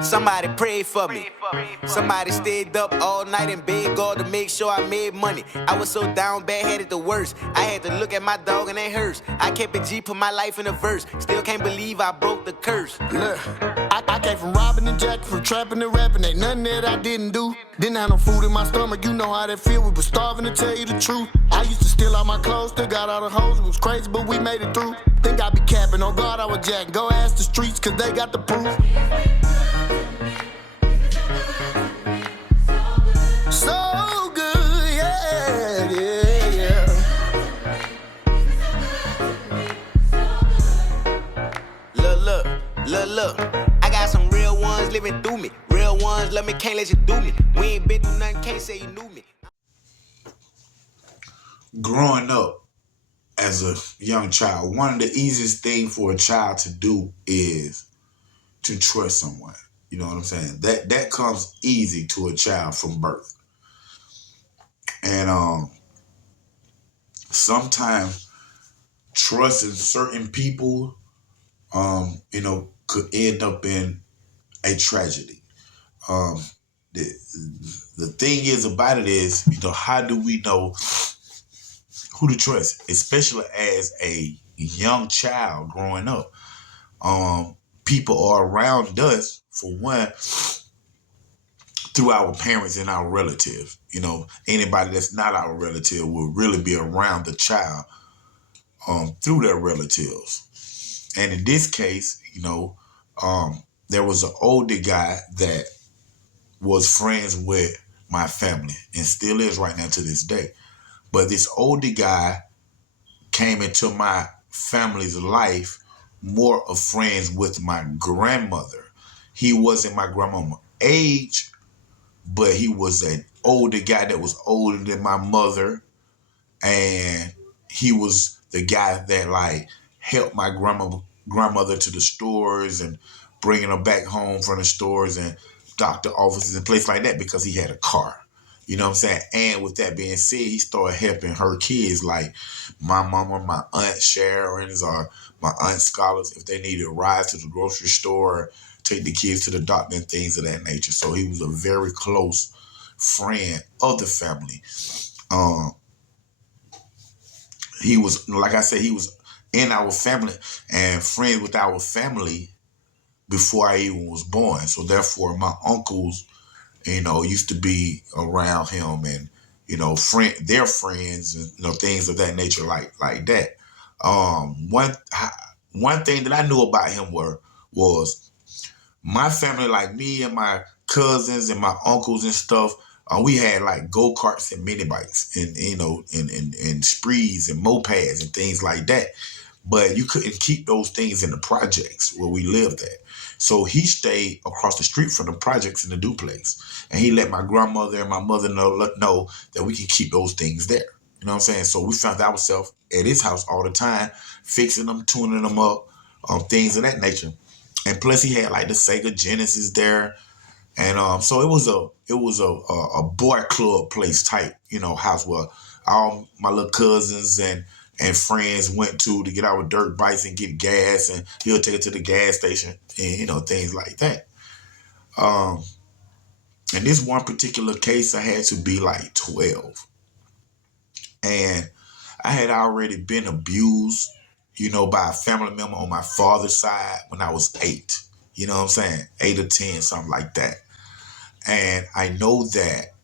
Somebody prayed for me. Somebody stayed up all night and begged God to make sure I made money. I was so down bad, had it the worst. I had to look at my dog and it hurts. I kept it G, put my life in a verse. Still can't believe I broke the curse. Look, I came from robbing and jacking, from trapping and rapping. Ain't nothing that I didn't do. Didn't have no food in my stomach, you know how that feel. We was starving, to tell you the truth. I used to steal all my clothes, still got all the hoes. It was crazy, but we made it through. Think I be capping, on God I was jacking. Go ask the streets, cause they got the proof. So good, yeah, yeah, yeah. Look. I got some real ones living through me. Real ones love me, can't let you do me. We ain't been through nothing, can't say you knew me. Growing up as a young child, one of the easiest things for a child to do is to trust someone. You know what I'm saying? That comes easy to a child from birth. And sometimes trusting certain people, could end up in a tragedy. The thing is about it is, how do we know who to trust, especially as a young child growing up? People are around us, for one, through our parents and our relatives. Anybody that's not our relative will really be around the child through their relatives. And in this case, there was an older guy that was friends with my family and still is right now to this day. But this older guy came into my family's life more of friends with my grandmother. He wasn't my grandmama's age, but he was an older guy that was older than my mother. And he was the guy that helped my grandmother to the stores and bringing her back home from the stores and doctor offices and places like that because he had a car. You know what I'm saying? And with that being said, he started helping her kids, like my mama, my aunt Sharon's, or my aunt Scholars, if they needed a ride to the grocery store, take the kids to the doctor and things of that nature. So he was a very close friend of the family. He was, like I said, he was in our family and friends with our family before I even was born. So therefore, my uncles, used to be around him and, their friends and, things of that nature like that. One thing that I knew about him was my family, like me and my cousins and my uncles and stuff, we had go-karts and mini bikes and, and sprees and mopeds and things like that. But you couldn't keep those things in the projects where we lived at. So he stayed across the street from the projects in the duplex. And he let my grandmother and my mother know that we can keep those things there. You know what I'm saying? So we found ourselves at his house all the time, fixing them, tuning them up, things of that nature. And plus he had the Sega Genesis there. And so it was a boy club place type, house where all my little cousins and friends went to get our dirt bikes and get gas, and he'll take it to the gas station and, things like that. In this one particular case, I had to be 12. And I had already been abused, by a family member on my father's side when I was 8. You know what I'm saying? 8 or 10, something like that. And I know that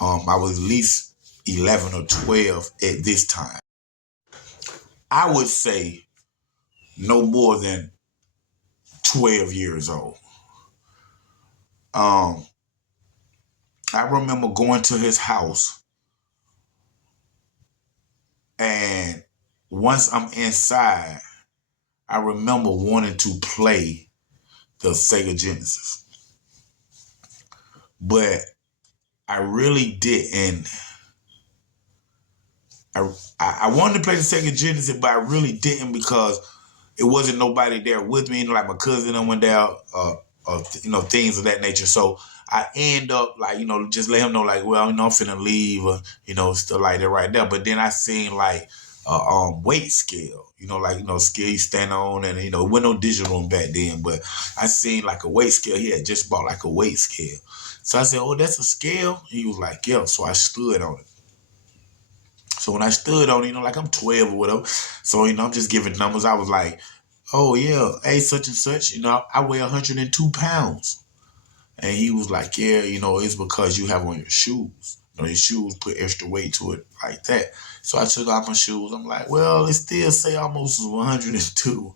I was at least 11 or 12 at this time. I would say no more than 12 years old. I remember going to his house, and once I'm inside, I remember wanting to play the Sega Genesis. But I really didn't. I wanted to play the Sega Genesis, but I really didn't because it wasn't nobody there with me. My cousin and went down, things of that nature. So I end up just let him know, I'm finna leave, or, stuff like that right there. But then I seen weight scale, scale you stand on, and it wasn't no digital back then, but I seen like a weight scale. He had just bought like a weight scale. So I said, "Oh, that's a scale?" He was like, "Yeah." So I stood on it. So when I stood on it, like I'm 12 or whatever. So, I'm just giving numbers. I was like, "Oh yeah, hey, such and such, I weigh 102 pounds. And he was like, "Yeah, it's because you have on your shoes. Your shoes put extra weight to it like that." So I took off my shoes. I'm like, "Well, it still say almost 102.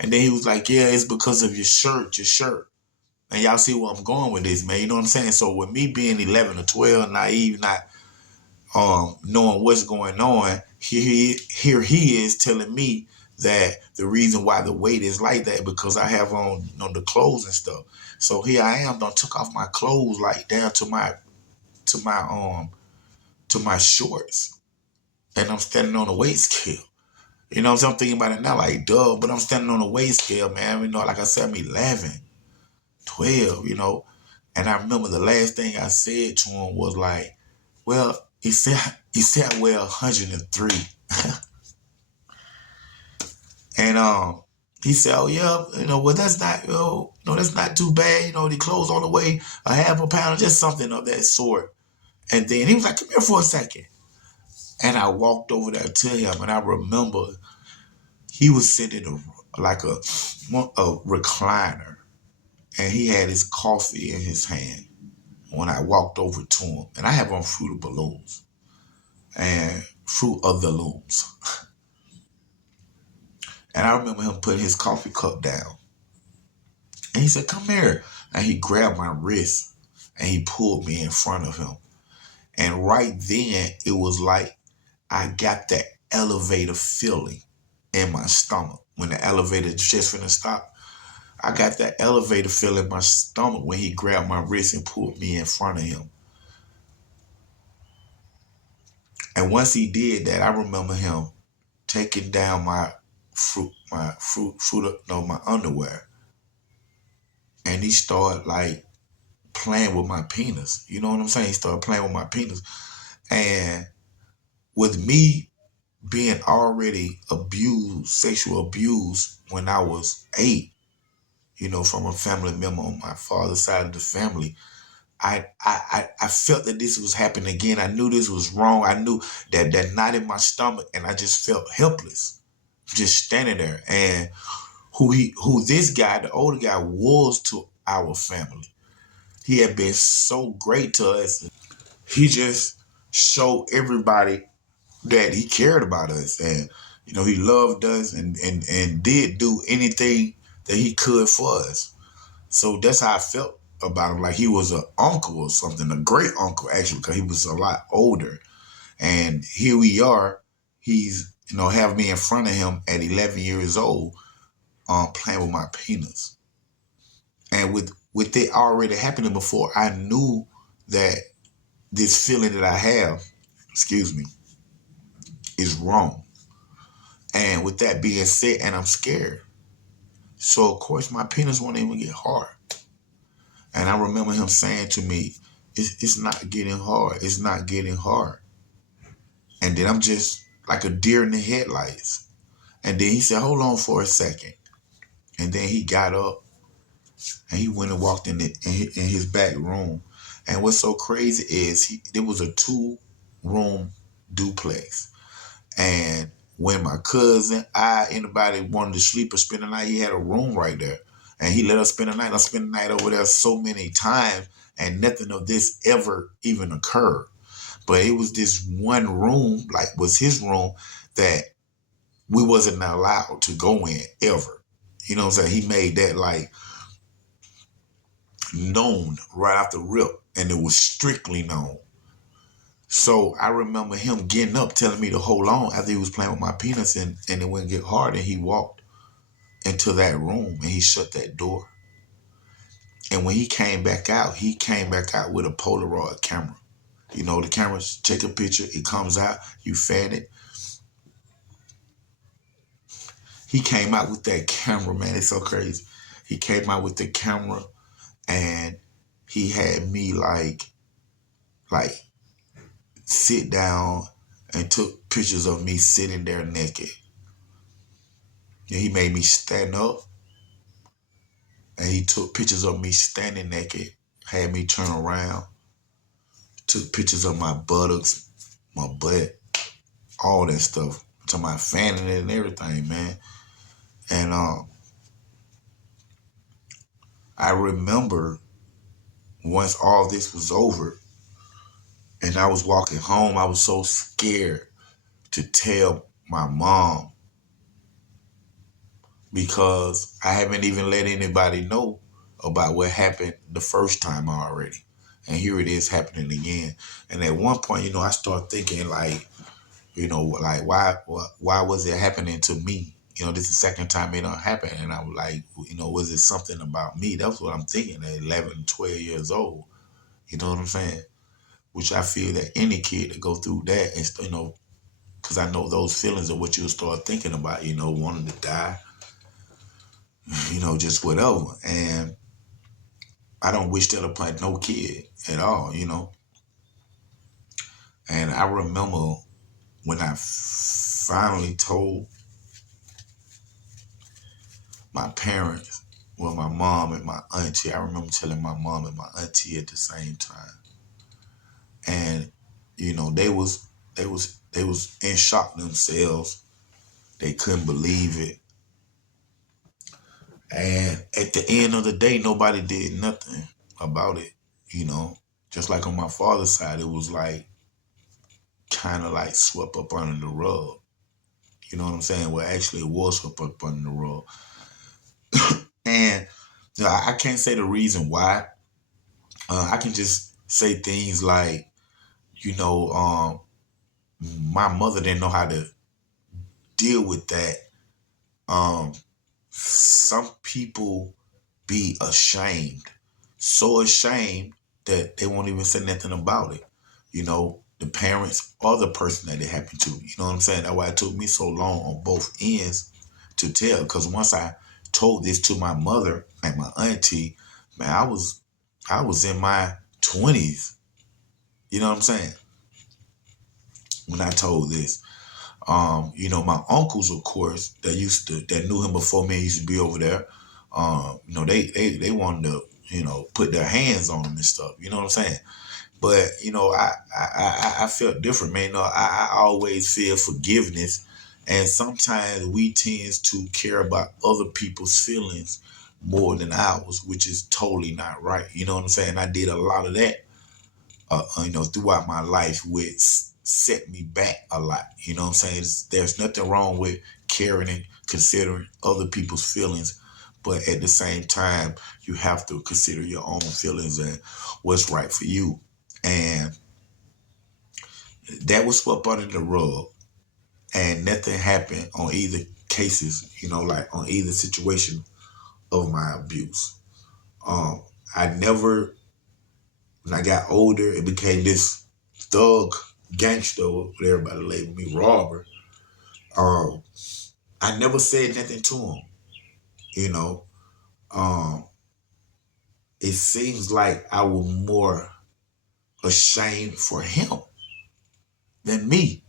And then he was like, "Yeah, it's because of your shirt. And y'all see where I'm going with this, man. You know what I'm saying? So with me being 11 or 12, naive, not knowing what's going on, here he is telling me that the reason why the weight is like that because I have on the clothes and stuff. So here I am, done took off my clothes like down to my shorts, and I'm standing on a weight scale. So I'm thinking about it now, like, duh, but I'm standing on a weight scale, man. Like I said, I'm 11, 12, and I remember the last thing I said to him was like, "Well, he said I weigh 103." And he said, "Oh yeah, well that's not, no, that's not too bad. The clothes on the way a half a pound, just something of that sort." And then he was like, "Come here for a second." And I walked over there to him, and I remember he was sitting in a recliner, and he had his coffee in his hand. When I walked over to him, and I have on Fruit of Balloons and Fruit of the Looms. And I remember him putting his coffee cup down. And he said, "Come here." And he grabbed my wrist and he pulled me in front of him. And right then, it was like I got that elevator feeling in my stomach. When the elevator just finna stop, I got that elevator feeling in my stomach when he grabbed my wrist and pulled me in front of him. And once he did that, I remember him taking down my underwear. And he started like playing with my penis. You know what I'm saying? He started playing with my penis. And with me being already abused, sexual abuse when I was 8, from a family member on my father's side of the family, I felt that this was happening again. I knew this was wrong. I knew that knot in my stomach, and I just felt helpless, just standing there. And who this guy, the older guy, was to our family. He had been so great to us. He just showed everybody that he cared about us, and he loved us and did do anything that he could for us. So that's how I felt about him, like he was an uncle or something, a great uncle actually, because he was a lot older. And here we are, he's have me in front of him at 11 years old, playing with my penis. And with it already happening before, I knew that this feeling that I have, excuse me, is wrong. And with that being said, and I'm scared. So of course my penis won't even get hard. And I remember him saying to me, it's not getting hard. It's not getting hard. And then I'm just like a deer in the headlights. And then he said, "Hold on for a second." And then he got up and he went and walked in his back room. And what's so crazy is it was a 2-room duplex. And when my cousin, anybody wanted to sleep or spend the night, he had a room right there. And he let us spend the night. I spent the night over there so many times, and nothing of this ever even occurred. But it was this one room, like was his room, that we wasn't allowed to go in ever. You know what I'm saying? He made that like known right off the rip, and it was strictly known. So I remember him getting up, telling me to hold on after he was playing with my penis, and it wouldn't get hard. And he walked into that room and he shut that door. And when he came back out with a Polaroid camera. The cameras take a picture, it comes out, you fan it. He came out with that camera, man. It's so crazy. He came out with the camera, and he had me like sit down, and took pictures of me sitting there naked. And he made me stand up, and he took pictures of me standing naked, had me turn around, took pictures of my buttocks, my butt, all that stuff, to my fanning it and everything, man. And I remember once all this was over and I was walking home, I was so scared to tell my mom because I haven't even let anybody know about what happened the first time already. And here it is happening again. And at one point, I started thinking like, like why was it happening to me? This is the second time it done happened. And I was like, was it something about me? That's what I'm thinking at 11, 12 years old. You know what I'm saying? Which I feel that any kid that go through that, is, because I know those feelings are what you'll start thinking about, wanting to die, just whatever. And I don't wish that upon no kid at all, And I remember when I finally told my parents, well, my mom and my auntie, I remember telling my mom and my auntie at the same time. And, they was in shock themselves. They couldn't believe it. And at the end of the day, nobody did nothing about it, Just like on my father's side, it was like kind of like swept up under the rug. You know what I'm saying? Well, actually, it was swept up under the rug. And I can't say the reason why. I can just say things like, my mother didn't know how to deal with that. Some people be ashamed, so ashamed that they won't even say nothing about it. The parents or the person that it happened to. You know what I'm saying? That's why it took me so long on both ends to tell. Because once I told this to my mother and my auntie, man, I was in my 20s. You know what I'm saying? When I told this. My uncles, of course, that knew him before me, used to be over there. They wanted to, put their hands on him and stuff. You know what I'm saying? But I felt different, man. I always feel forgiveness, and sometimes we tend to care about other people's feelings more than ours, which is totally not right. You know what I'm saying? I did a lot of that, throughout my life, which set me back a lot. You know what I'm saying? There's nothing wrong with caring and considering other people's feelings, but at the same time, you have to consider your own feelings and what's right for you. And that was swept under the rug, and nothing happened on either cases, like on either situation of my abuse. I never, when I got older, it became this thug gangster, what everybody labeled me, robber. I never said nothing to him, you know. Um, it seems like I was more ashamed for him than me.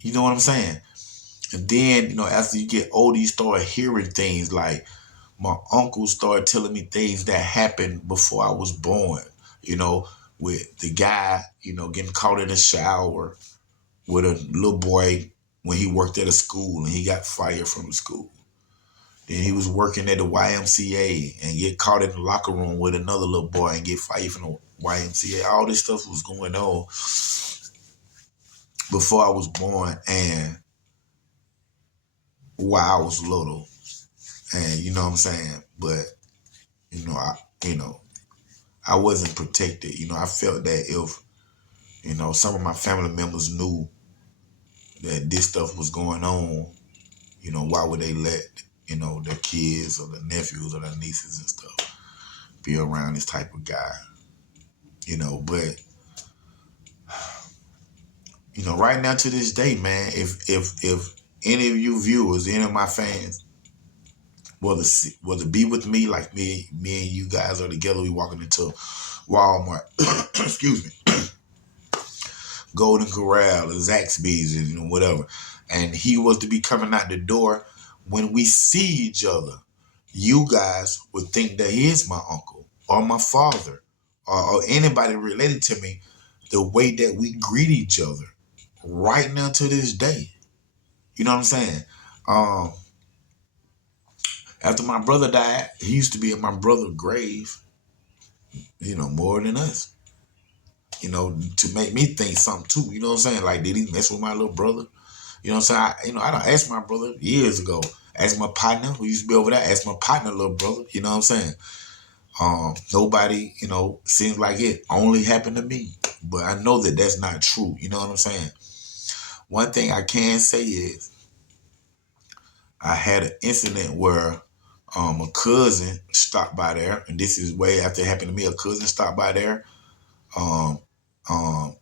You know what I'm saying? And then, after you get older, you start hearing things like my uncle started telling me things that happened before I was born, with the guy, getting caught in the shower with a little boy when he worked at a school and he got fired from the school. Then he was working at the YMCA and get caught in the locker room with another little boy and get fired from the YMCA. All this stuff was going on before I was born and while I was little. And you know what I'm saying? But, I wasn't protected. I felt that if, some of my family members knew that this stuff was going on, why would they let, their kids or their nephews or their nieces and stuff be around this type of guy? But, right now to this day, man, if any of you viewers, any of my fans, whether be with me, like me and you guys are together, we walking into Walmart, excuse me, Golden Corral or Zaxby's and whatever. And he was to be coming out the door. When we see each other, you guys would think that he is my uncle or my father or anybody related to me, the way that we greet each other right now to this day. You know what I'm saying? Um, After my brother died, he used to be in my brother's grave, more than us, to make me think something too. You know what I'm saying? Like, did he mess with my little brother? You know what I'm saying? I done asked my brother years ago. Asked my partner who used to be over there. Asked my partner, little brother. You know what I'm saying? Nobody, seems like it only happened to me. But I know that that's not true. You know what I'm saying? One thing I can say is I had an incident where a cousin stopped by there, and this is way after it happened to me. A cousin stopped by there. Um, um,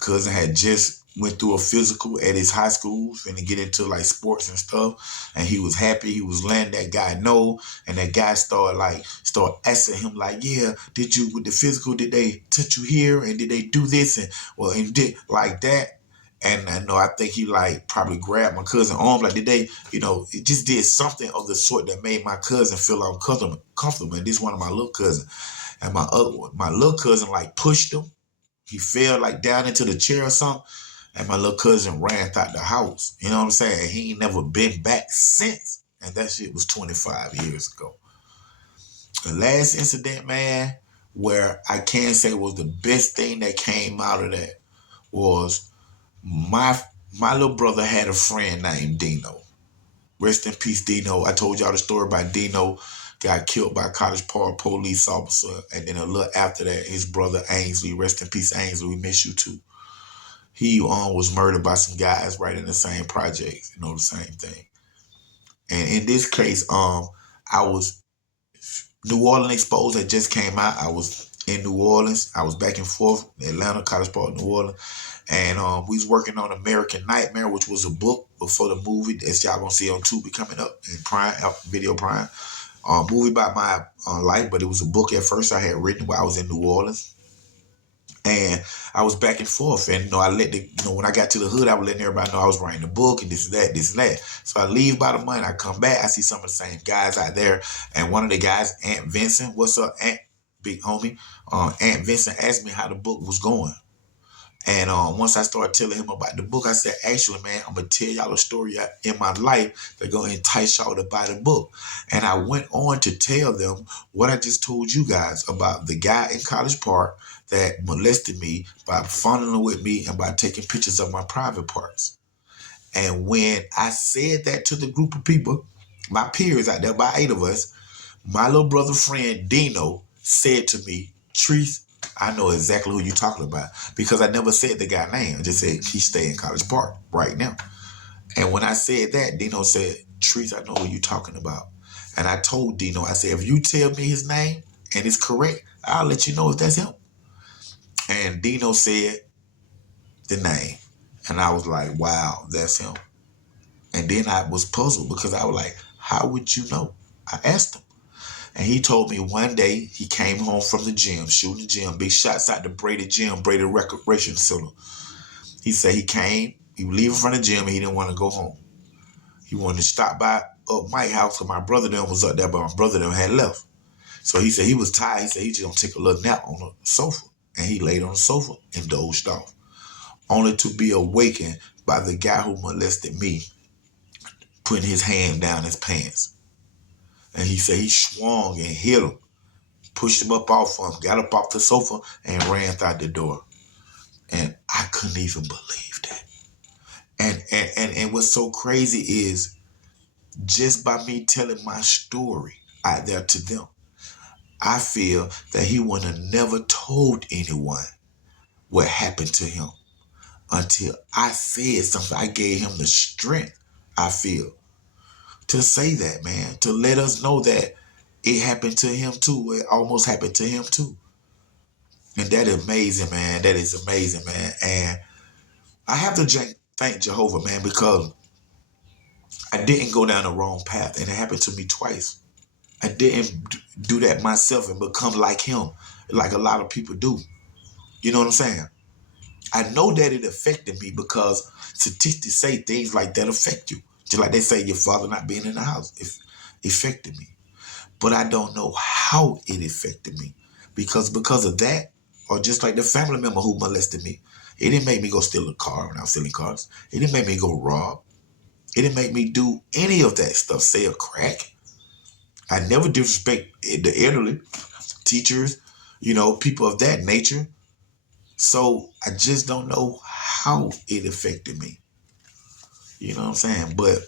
cousin had just went through a physical at his high school and to get into like sports and stuff, and he was happy. He was letting that guy know, and that guy started asking him like, yeah, did you with the physical, did they touch you here and did they do this and did like that? And I think he like probably grabbed my cousin's arm, like did they, it just did something of the sort that made my cousin feel uncomfortable. And this one of my little cousins, and my little cousin like pushed him. He fell like down into the chair or something, and my little cousin ran out the house. You know what I'm saying? He ain't never been back since. And that shit was 25 years ago. The last incident, man, where I can say was the best thing that came out of that was my little brother had a friend named Dino. Rest in peace, Dino. I told y'all the story about Dino got killed by a College Park police officer, and then a little after that, his brother Ainsley, rest in peace, Ainsley, we miss you too. He was murdered by some guys right in the same project, the same thing. And in this case, I was New Orleans Exposed that just came out. I was in New Orleans. I was back and forth, Atlanta, College Park, New Orleans. And we was working on American Nightmare, which was a book before the movie, as y'all gonna see on Tubi coming up in Prime, Video Prime. Movie about my life, but it was a book at first I had written while I was in New Orleans. And I was back and forth. And, I when I got to the hood, I was letting everybody know I was writing a book and this and that, this and that. So I leave by the month. I come back. I see some of the same guys out there. And one of the guys, Aunt Vincent, what's up, Aunt, big homie? Aunt Vincent asked me how the book was going. And once I started telling him about the book, I said, actually, man, I'm going to tell y'all a story in my life that's going to entice y'all to buy the book. And I went on to tell them what I just told you guys about the guy in College Park that molested me by fondling with me and by taking pictures of my private parts. And when I said that to the group of people, my peers out there, about 8 of us, my little brother friend Dino said to me, Treese, I know exactly who you're talking about, because I never said the guy's name. I just said he stay in College Park right now. And when I said that, Dino said, Treese, I know who you're talking about. And I told Dino, I said, if you tell me his name and it's correct, I'll let you know if that's him. And Dino said the name. And I was like, wow, that's him. And then I was puzzled because I was like, how would you know? I asked him. And he told me one day he came home from the gym, shooting the gym, big shots out the Brady gym, Brady Recreation Center. He said he came, he was leaving from the gym and he didn't want to go home. He wanted to stop by up my house because my brother then was up there, but my brother then had left. So he said he was tired. He said he just going to take a little nap on the sofa. And he laid on the sofa and dozed off, only to be awakened by the guy who molested me putting his hand down his pants. And he said he swung and hit him, pushed him up off him, got up off the sofa, and ran out the door. And I couldn't even believe that. And what's so crazy is just by me telling my story out there to them, I feel that he would have never told anyone what happened to him until I said something. I gave him the strength, I feel, to say that, man, to let us know that it happened to him too. It almost happened to him too. And that is amazing, man. That is amazing, man. And I have to thank Jehovah, man, because I didn't go down the wrong path. And it happened to me twice. I didn't do that myself and become like him, like a lot of people do. You know what I'm saying? I know that it affected me because statistics say things like that affect you. Just like they say your father not being in the house, it affected me. But I don't know how it affected me. Because of that, or just like the family member who molested me, it didn't make me go steal a car when I was stealing cars. It didn't make me go rob. It didn't make me do any of that stuff, sell crack. I never disrespect the elderly, teachers, people of that nature. So I just don't know how it affected me. You know what I'm saying? But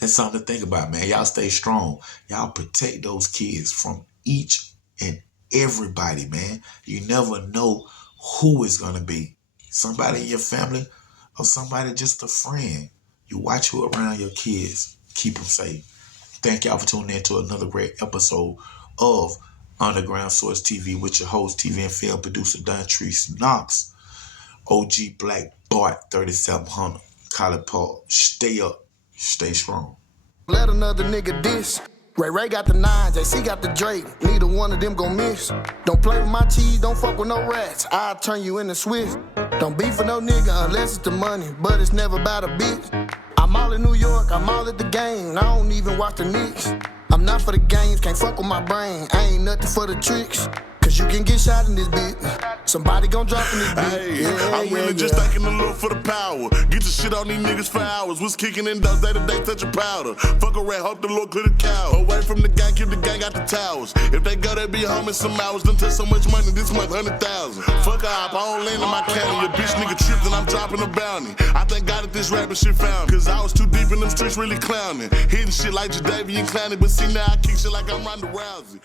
that's something to think about, man. Y'all stay strong. Y'all protect those kids from each and everybody, man. You never know who it's going to be. Somebody in your family or somebody just a friend. You watch who around your kids. Keep them safe. Thank y'all for tuning in to another great episode of Underground Source TV with your host, TV and film producer Dontrece Knox, OG Black Bart 3700, Colin Paul. Stay up, stay strong. Let another nigga diss. Ray got the nines, AC got the Drake. Neither one of them gon' miss. Don't play with my cheese, don't fuck with no rats. I'll turn you into Swiss. Don't beef with no nigga unless it's the money, but it's never about a bitch. I'm all in New York, I'm all at the game. I don't even watch the Knicks. I'm not for the games, can't fuck with my brain. I ain't nothing for the tricks. Cause you can get shot in this bitch. Somebody gon' drop in this bitch. I'm really just thanking the Lord for the power. Get your shit on these niggas for hours. Was kicking in those day to day touching powder. Fuck around, hope the Lord clear the cow. Away from the gang, keep the gang out the towers. If they go, they be home in some hours. Done touch so much money this month, 100,000. Fuck up, I don't land in my county. Your bitch nigga tripped and I'm dropping a bounty. I thank God that this rapping shit found me. Cause I was too deep in them streets really clowning. Hitting shit like Jadavian Clowney. But see now I kick shit like I'm Ronda Rousey.